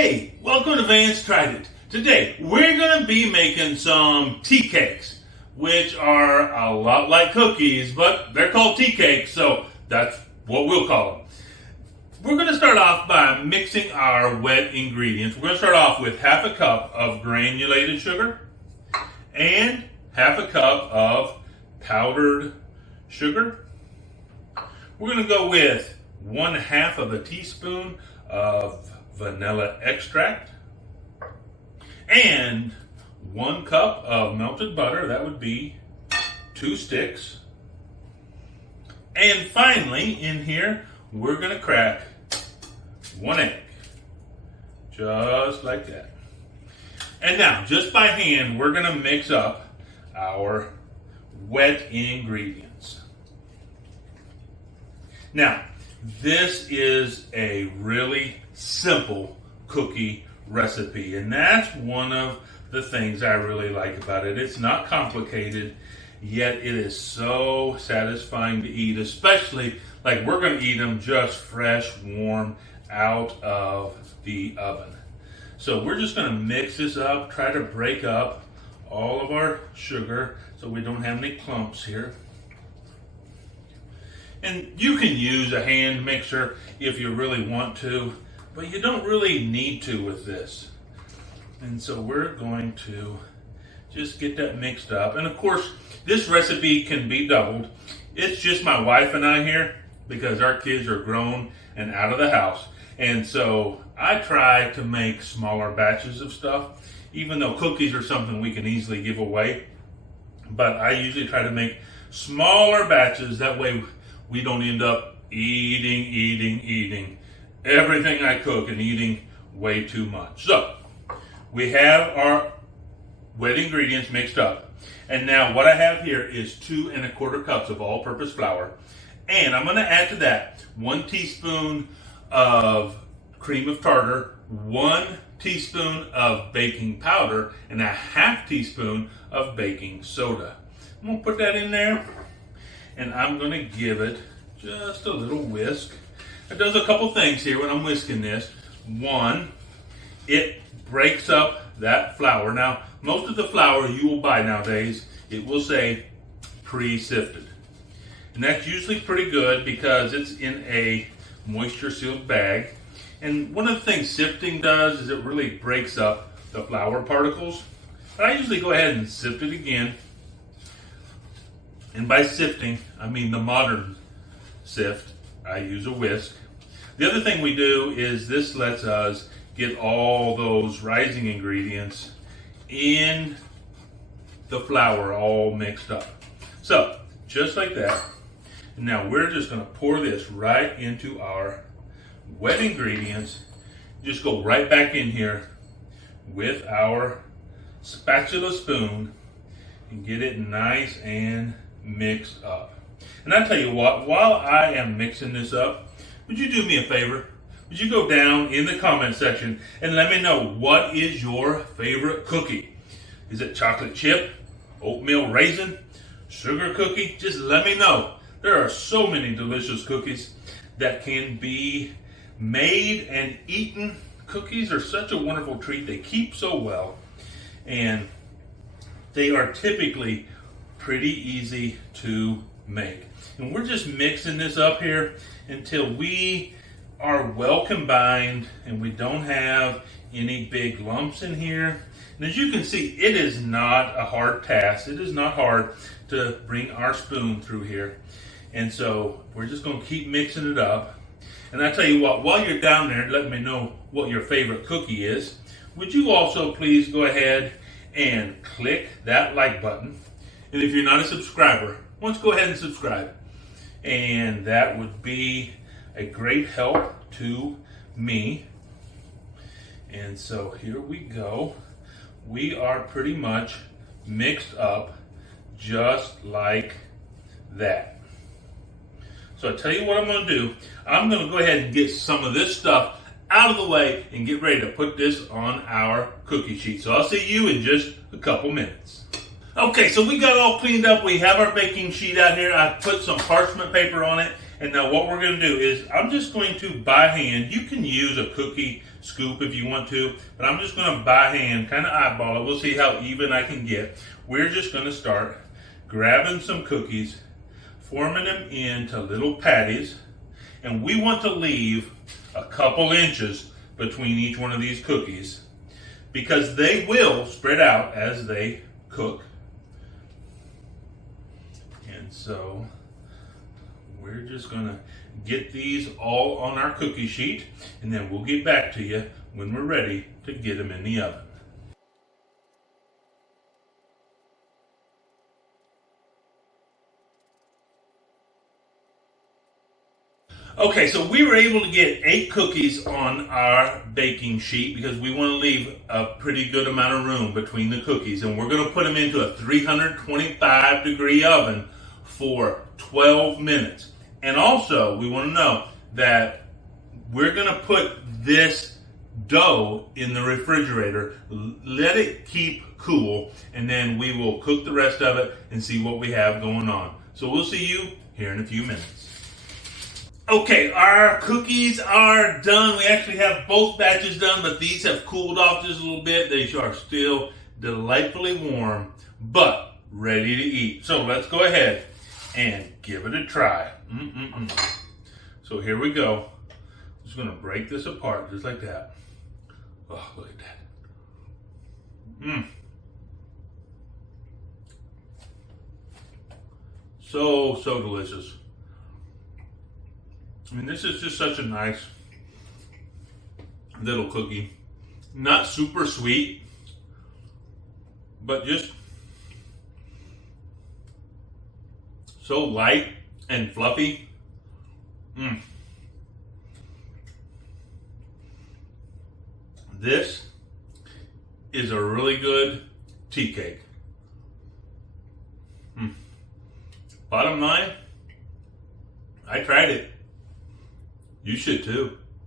Hey, welcome to Vance Tried It. Today, we're going to be making some tea cakes, which are a lot like cookies, but they're called tea cakes, so that's what we'll call them. We're going to start off by mixing our wet ingredients. We're going to start off with half a cup of granulated sugar and half a cup of powdered sugar. We're going to go with 1/2 of a teaspoon of vanilla extract and 1 cup of melted butter. That would be 2 sticks. And finally, in here, we're going to crack 1 egg, just like that. And now, just by hand, we're going to mix up our wet ingredients. Now, this is a really simple cookie recipe, and that's one of the things I really like about it. It's not complicated, yet it is so satisfying to eat, especially like we're going to eat them just fresh, warm out of the oven. So we're just going to mix this up, try to break up all of our sugar so we don't have any clumps here. And you can use a hand mixer if you really want to, but you don't really need to with this. And so we're going to just get that mixed up. And of course, this recipe can be doubled. It's just my wife and I here because our kids are grown and out of the house. And so I try to make smaller batches of stuff, even though cookies are something we can easily give away. But I usually try to make smaller batches. That way we don't end up eating everything I cook and eating way too much. So we have our wet ingredients mixed up. And now what I have here is 2 1/4 cups of all-purpose flour. And I'm going to add to that 1 teaspoon of cream of tartar, 1 teaspoon of baking powder, and 1/2 teaspoon of baking soda. I'm going to put that in there, and I'm going to give it just a little whisk. It does a couple things here when I'm whisking this. One, it breaks up that flour. Now, most of the flour you will buy nowadays, it will say pre-sifted. And that's usually pretty good because it's in a moisture-sealed bag. And one of the things sifting does is it really breaks up the flour particles. But I usually go ahead and sift it again. And by sifting, I mean the modern sift. I use a whisk. The other thing we do is this lets us get all those rising ingredients in the flour all mixed up. So, just like that. Now we're just going to pour this right into our wet ingredients. Just go right back in here with our spatula spoon and get it nice and mixed up. And I tell you what, while I am mixing this up, would you do me a favor? Would you go down in the comment section and let me know what is your favorite cookie? Is it chocolate chip, oatmeal raisin, sugar cookie? Just let me know. There are so many delicious cookies that can be made and eaten. Cookies are such a wonderful treat. They keep so well, and they are typically pretty easy to make. And we're just mixing this up here until we are well combined and we don't have any big lumps in here. And as you can see, it is not a hard task. It is not hard to bring our spoon through here. And so we're just going to keep mixing it up. And I tell you what, while you're down there, let me know what your favorite cookie is. Would you also please go ahead and click that like button? And if you're not a subscriber, why don't you go ahead and subscribe? And that would be a great help to me. And so here we go. We are pretty much mixed up just like that. So I tell you what I'm going to do. I'm going to go ahead and get some of this stuff out of the way and get ready to put this on our cookie sheet. So I'll see you in just a couple minutes. Okay, so we got it all cleaned up. We have our baking sheet out here. I put some parchment paper on it. And now what we're going to do is I'm just going to, by hand, you can use a cookie scoop if you want to, but I'm just going to by hand kind of eyeball it. We'll see how even I can get. We're just going to start grabbing some cookies, forming them into little patties, and we want to leave a couple inches between each one of these cookies because they will spread out as they cook. And so we're just going to get these all on our cookie sheet, and then we'll get back to you when we're ready to get them in the oven. Okay, so we were able to get 8 cookies on our baking sheet because we want to leave a pretty good amount of room between the cookies, and we're going to put them into a 325 degree oven for 12 minutes. And also, we want to know that we're going to put this dough in the refrigerator, let it keep cool, and then we will cook the rest of it and see what we have going on. So we'll see you here in a few minutes. Okay, our cookies are done. We actually have both batches done, but these have cooled off just a little bit. They are still delightfully warm, but ready to eat. So let's go ahead and give it a try. So here we go. I'm just going to break this apart just like that. Oh, look at that. So delicious. I mean, this is just such a nice little cookie. Not super sweet, but just so light and fluffy. This is a really good tea cake. Bottom line, I tried it. You should too.